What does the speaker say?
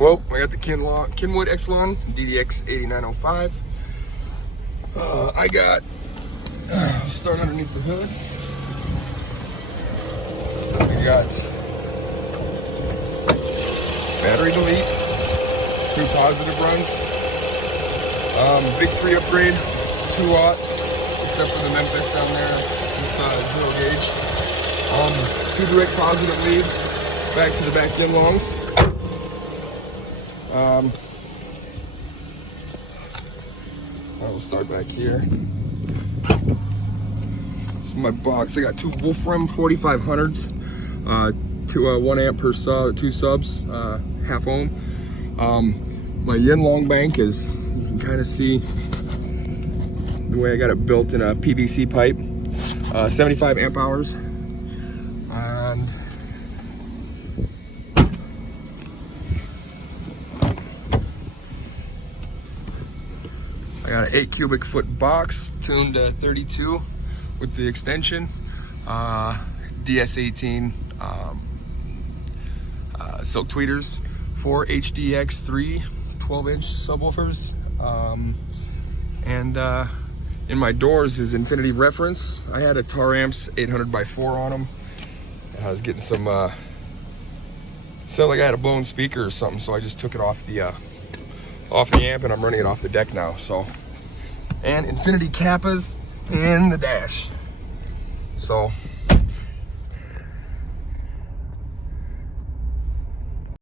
Well, I got the Kenwood X-Long DDX 8905. I got, start underneath the hood. We got battery delete, 2 positive runs, big 3 upgrade, 2 aught, except for the Memphis down there, it's just 0 gauge. 2 direct positive leads back to the back end longs. I will start back here. This is my box. I got 2 Wolfram 4500s, 1 amp per sub, 2 subs, half ohm. My yin long bank is, you can kind of see the way I got it built in a PVC pipe, 75 amp hours. And I got an 8 cubic foot box tuned to 32 with the extension, DS18 silk tweeters, 4 HDX3 12-inch subwoofers, and in my doors is Infinity reference. I had a Tar Amps 800x4 on them. I was getting some, sounded like I had a blown speaker or something, so I just took it off the amp and I'm running it off the deck now. So, and Infinity Kappas in the dash. So